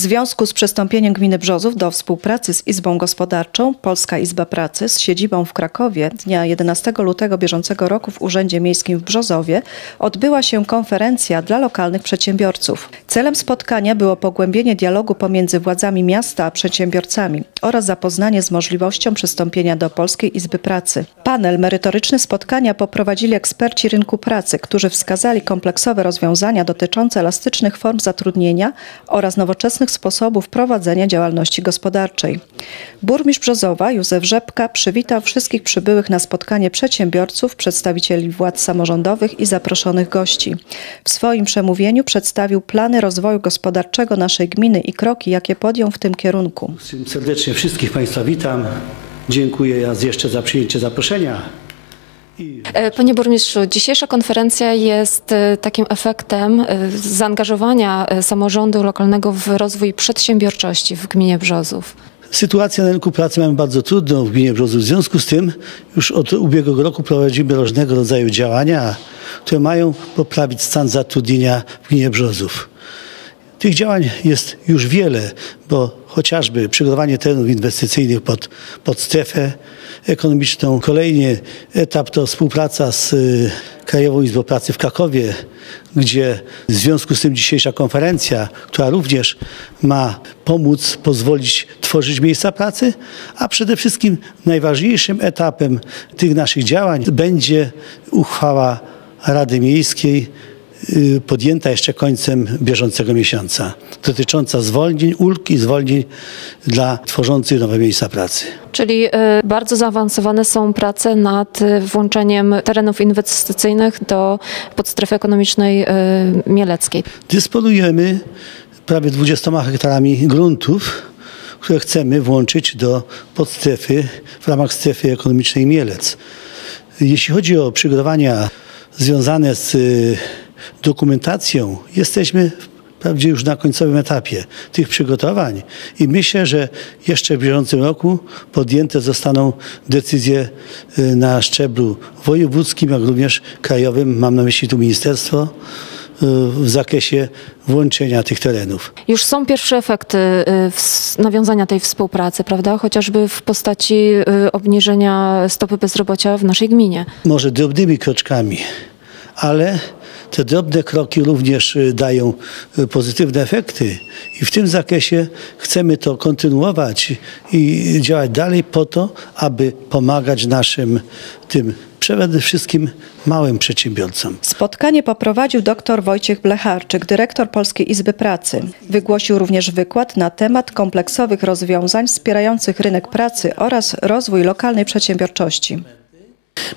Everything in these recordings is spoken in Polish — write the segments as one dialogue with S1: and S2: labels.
S1: związku z przystąpieniem gminy Brzozów do współpracy z Izbą Gospodarczą Polska Izba Pracy z siedzibą w Krakowie dnia 11 lutego bieżącego roku w Urzędzie Miejskim w Brzozowie odbyła się konferencja dla lokalnych przedsiębiorców. Celem spotkania było pogłębienie dialogu pomiędzy władzami miasta a przedsiębiorcami oraz zapoznanie z możliwością przystąpienia do Polskiej Izby Pracy. Panel merytoryczny spotkania poprowadzili eksperci rynku pracy, którzy wskazali kompleksowe rozwiązania dotyczące elastycznych form zatrudnienia oraz nowoczesnych sposobów prowadzenia działalności gospodarczej. Burmistrz Brzozowa Józef Rzepka przywitał wszystkich przybyłych na spotkanie przedsiębiorców, przedstawicieli władz samorządowych i zaproszonych gości. W swoim przemówieniu przedstawił plany rozwoju gospodarczego naszej gminy i kroki, jakie podjął w tym kierunku.
S2: Serdecznie wszystkich Państwa witam. Dziękuję raz jeszcze za przyjęcie zaproszenia.
S3: E, Panie burmistrzu, dzisiejsza konferencja jest e, takim efektem e, zaangażowania samorządu lokalnego w rozwój przedsiębiorczości w gminie Brzozów.
S2: Sytuację na rynku pracy mamy bardzo trudną w gminie Brzozów. W związku z tym już od ubiegłego roku prowadzimy różnego rodzaju działania, które mają poprawić stan zatrudnienia w gminie Brzozów. Tych działań jest już wiele, bo chociażby przygotowanie terenów inwestycyjnych pod, pod strefę ekonomiczną. Kolejny etap to współpraca z y, Krajową Izbą Pracy w Krakowie, gdzie w związku z tym dzisiejsza konferencja, która również ma pomóc, pozwolić tworzyć miejsca pracy, a przede wszystkim najważniejszym etapem tych naszych działań będzie uchwała Rady Miejskiej podjęta jeszcze końcem bieżącego miesiąca, dotycząca zwolnień, ulg i zwolnień dla tworzących nowe miejsca pracy.
S3: Czyli e, bardzo zaawansowane są prace nad e, włączeniem terenów inwestycyjnych do podstrefy ekonomicznej mieleckiej.
S2: Dysponujemy prawie 20 hektarami gruntów, które chcemy włączyć do podstrefy w ramach strefy ekonomicznej Mielec. Jeśli chodzi o przygotowania związane z y, dokumentacją, jesteśmy wprawdzie już na końcowym etapie tych przygotowań i myślę, że jeszcze w bieżącym roku podjęte zostaną decyzje y, na szczeblu wojewódzkim, jak również krajowym, mam na myśli tu ministerstwo, y, w zakresie włączenia tych terenów.
S3: Już są pierwsze efekty y, nawiązania tej współpracy, prawda? Chociażby w postaci obniżenia stopy bezrobocia w naszej gminie.
S2: może drobnymi kroczkami, ale te drobne kroki również y, dają y, pozytywne efekty i w tym zakresie chcemy to kontynuować i działać dalej po to, aby pomagać naszym tym przede wszystkim małym przedsiębiorcom.
S1: Spotkanie poprowadził dr Wojciech Blecharczyk, dyrektor Polskiej Izby Pracy. Wygłosił również wykład na temat kompleksowych rozwiązań wspierających rynek pracy oraz rozwój lokalnej przedsiębiorczości.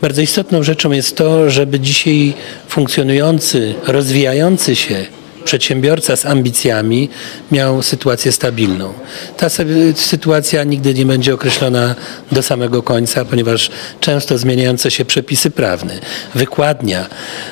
S4: Bardzo istotną rzeczą jest to, żeby dzisiaj funkcjonujący, rozwijający się przedsiębiorca z ambicjami miał sytuację stabilną. Ta sy- sytuacja nigdy nie będzie określona do samego końca, ponieważ często zmieniające się przepisy prawne, wykładnia,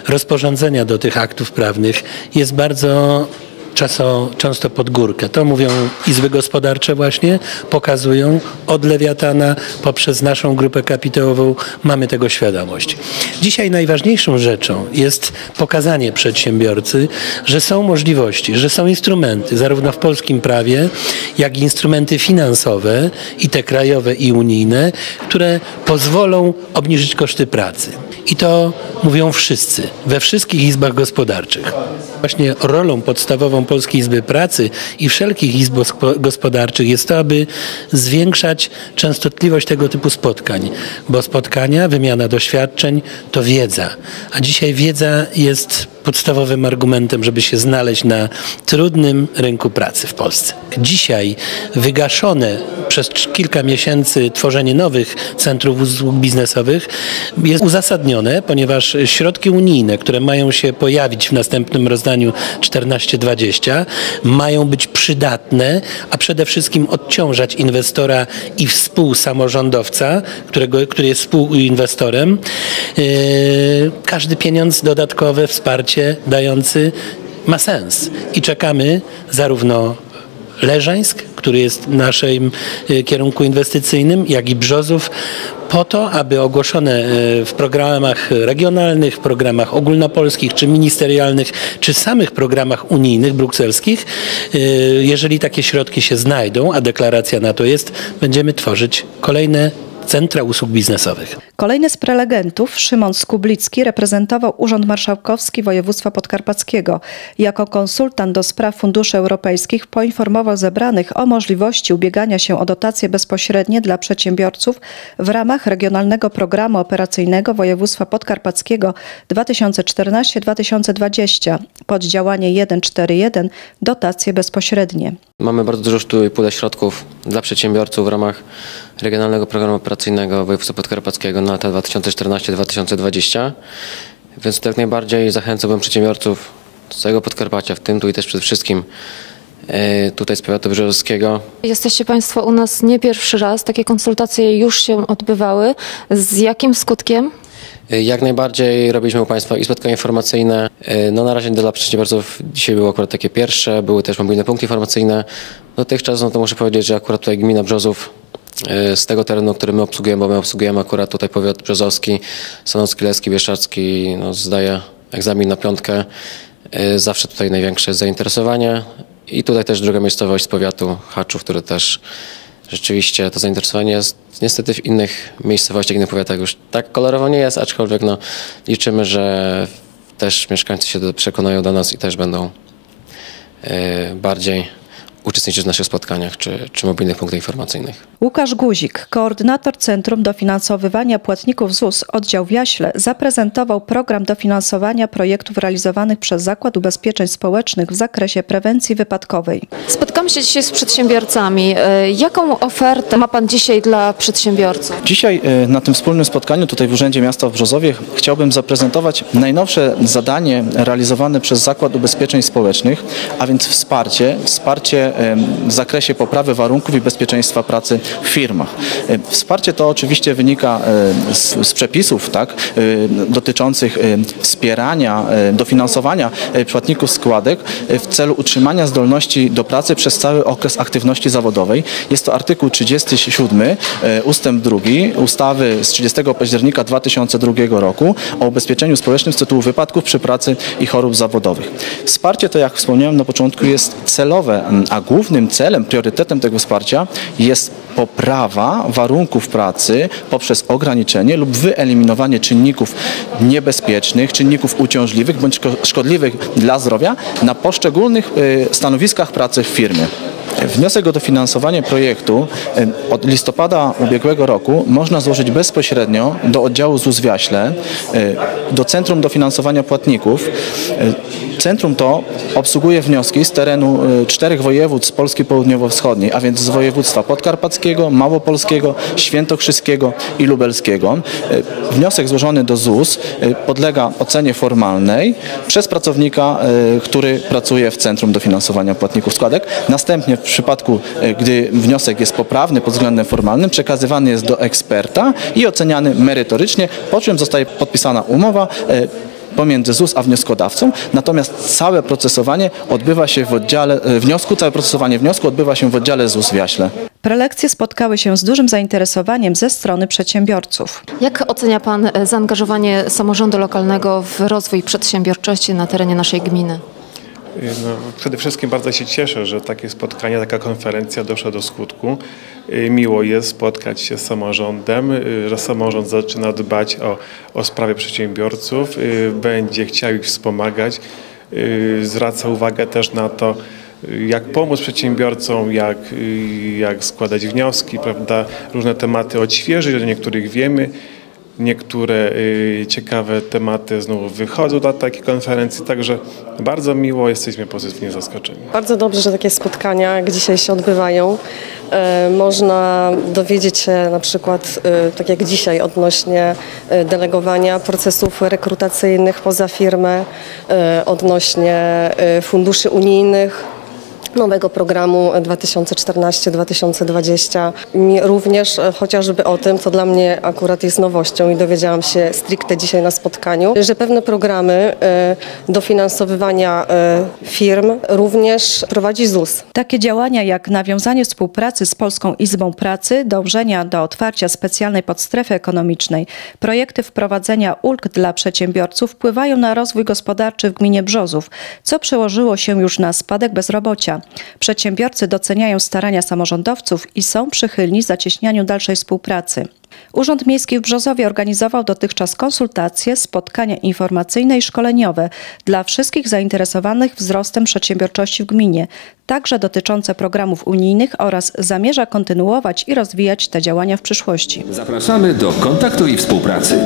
S4: rozporządzenia do tych aktów prawnych jest bardzo czaso, często pod górkę. To mówią izby gospodarcze właśnie, pokazują od Lewiatana poprzez naszą grupę kapitałową mamy tego świadomość. Dzisiaj najważniejszą rzeczą jest pokazanie przedsiębiorcy, że są możliwości, że są instrumenty zarówno w polskim prawie, jak i instrumenty finansowe i te krajowe i unijne, które pozwolą obniżyć koszty pracy. I to mówią wszyscy, we wszystkich izbach gospodarczych. Właśnie rolą podstawową Polskiej Izby Pracy i wszelkich izb gospo- gospodarczych jest to, aby zwiększać częstotliwość tego typu spotkań, bo spotkania, wymiana doświadczeń to wiedza, a dzisiaj wiedza jest podstawowym argumentem, żeby się znaleźć na trudnym rynku pracy w Polsce. Dzisiaj wygaszone przez kilka miesięcy tworzenie nowych centrów usług biznesowych jest uzasadnione, ponieważ środki unijne, które mają się pojawić w następnym rozdaniu 14-20, mają być przydatne, a przede wszystkim odciążać inwestora i współsamorządowca, którego, który jest współinwestorem. Yy, każdy pieniądz dodatkowe, wsparcie dający ma sens. I czekamy zarówno Leżańsk, który jest w naszym y, kierunku inwestycyjnym, jak i Brzozów po to, aby ogłoszone y, w programach regionalnych, w programach ogólnopolskich, czy ministerialnych, czy samych programach unijnych, brukselskich, y, jeżeli takie środki się znajdą, a deklaracja na to jest, będziemy tworzyć kolejne centra usług biznesowych.
S1: Kolejny z prelegentów, Szymon Skublicki, reprezentował Urząd Marszałkowski Województwa Podkarpackiego. Jako konsultant do spraw funduszy europejskich poinformował zebranych o możliwości ubiegania się o dotacje bezpośrednie dla przedsiębiorców w ramach Regionalnego Programu Operacyjnego Województwa Podkarpackiego 2014-2020, poddziałanie 141 dotacje bezpośrednie.
S5: Mamy bardzo dużo pula środków dla przedsiębiorców w ramach Regionalnego Programu Operacyjnego Województwa Podkarpackiego lata 2014-2020. Więc jak najbardziej zachęcałbym przedsiębiorców z całego Podkarpacia, w tym tu i też przede wszystkim e, tutaj z powiatu brzozowskiego.
S3: Jesteście Państwo u nas nie pierwszy raz. Takie konsultacje już się odbywały. Z jakim skutkiem?
S5: E, jak najbardziej robiliśmy u Państwa i spotkania informacyjne. E, no na razie dla przedsiębiorców dzisiaj było akurat takie pierwsze, były też mobilne punkty informacyjne. Dotychczas no to muszę powiedzieć, że akurat tutaj gmina Brzozów z tego terenu, który my obsługujemy, bo my obsługujemy akurat tutaj powiat brzozowski, sanocki, leski, bieszczacki, no, zdaje egzamin na piątkę. E, zawsze tutaj największe zainteresowanie i tutaj też druga miejscowość z powiatu Haczów, który też rzeczywiście to zainteresowanie jest niestety w innych miejscowościach, innych powiatach już tak kolorowo nie jest, aczkolwiek no, liczymy, że też mieszkańcy się przekonają do nas i też będą e, bardziej uczestniczyć w naszych spotkaniach czy, czy mobilnych punktach informacyjnych.
S1: Łukasz Guzik, koordynator Centrum Dofinansowywania Płatników ZUS oddział w Jaśle, zaprezentował program dofinansowania projektów realizowanych przez Zakład Ubezpieczeń Społecznych w zakresie prewencji wypadkowej.
S3: Spotkamy się dzisiaj z przedsiębiorcami. E, jaką ofertę ma Pan dzisiaj dla przedsiębiorców?
S6: Dzisiaj e, na tym wspólnym spotkaniu tutaj w Urzędzie Miasta w Brzozowie chciałbym zaprezentować najnowsze zadanie realizowane przez Zakład Ubezpieczeń Społecznych, a więc wsparcie, wsparcie w zakresie poprawy warunków i bezpieczeństwa pracy w firmach. Wsparcie to oczywiście wynika z, z przepisów tak, dotyczących wspierania, dofinansowania płatników składek w celu utrzymania zdolności do pracy przez cały okres aktywności zawodowej. Jest to artykuł 37 ustęp 2 ustawy z 30 października 2002 roku o ubezpieczeniu społecznym z tytułu wypadków przy pracy i chorób zawodowych. Wsparcie to, jak wspomniałem na początku, jest celowe, a głównym celem, priorytetem tego wsparcia jest poprawa warunków pracy poprzez ograniczenie lub wyeliminowanie czynników niebezpiecznych, czynników uciążliwych bądź szkodliwych dla zdrowia na poszczególnych y, stanowiskach pracy w firmie. Wniosek o dofinansowanie projektu y, od listopada ubiegłego roku można złożyć bezpośrednio do oddziału ZUS w Jaśle, y, do Centrum Dofinansowania Płatników. Centrum to obsługuje wnioski z terenu y, czterech województw Polski Południowo-Wschodniej, a więc z województwa podkarpackiego, małopolskiego, świętokrzyskiego i lubelskiego. Y, wniosek złożony do ZUS y, podlega ocenie formalnej przez pracownika, który pracuje w Centrum Dofinansowania Płatników Składek. Następnie w przypadku, gdy wniosek jest poprawny pod względem formalnym, przekazywany jest do eksperta i oceniany merytorycznie, po czym zostaje podpisana umowa pomiędzy ZUS a wnioskodawcą, natomiast całe procesowanie odbywa się w oddziale e, wniosku, całe procesowanie wniosku odbywa się w oddziale ZUS w Jaśle.
S1: Prelekcje spotkały się z dużym zainteresowaniem ze strony przedsiębiorców.
S3: Jak ocenia Pan e, zaangażowanie samorządu lokalnego w rozwój przedsiębiorczości na terenie naszej gminy?
S7: No, przede wszystkim bardzo się cieszę, że takie spotkanie, taka konferencja doszła do skutku. Y, miło jest spotkać się z samorządem, y, że samorząd zaczyna dbać o, o sprawy przedsiębiorców, y, będzie chciał ich wspomagać, zwraca uwagę też na to, jak pomóc przedsiębiorcom, jak, jak składać wnioski, prawda, różne tematy odświeżyć, o niektórych wiemy. Niektóre y, ciekawe tematy znowu wychodzą na takiej konferencji, także bardzo miło, jesteśmy pozytywnie zaskoczeni.
S8: Bardzo dobrze, że takie spotkania jak dzisiaj się odbywają. E, można dowiedzieć się na przykład, e, tak jak dzisiaj, odnośnie e, delegowania procesów rekrutacyjnych poza firmę, odnośnie funduszy unijnych, nowego programu 2014-2020. Mi Również e, chociażby o tym, co dla mnie akurat jest nowością i dowiedziałam się stricte dzisiaj na spotkaniu, że pewne programy e, dofinansowywania e, firm również prowadzi ZUS.
S1: Takie działania jak nawiązanie współpracy z Polską Izbą Pracy, dążenia do otwarcia specjalnej podstrefy ekonomicznej, projekty wprowadzenia ulg dla przedsiębiorców wpływają na rozwój gospodarczy w gminie Brzozów, co przełożyło się już na spadek bezrobocia. Przedsiębiorcy doceniają starania samorządowców i są przychylni zacieśnianiu dalszej współpracy. Urząd Miejski w Brzozowie organizował dotychczas konsultacje, spotkania informacyjne i szkoleniowe dla wszystkich zainteresowanych wzrostem przedsiębiorczości w gminie, także dotyczące programów unijnych oraz zamierza kontynuować i rozwijać te działania w przyszłości.
S9: Zapraszamy do kontaktu i współpracy.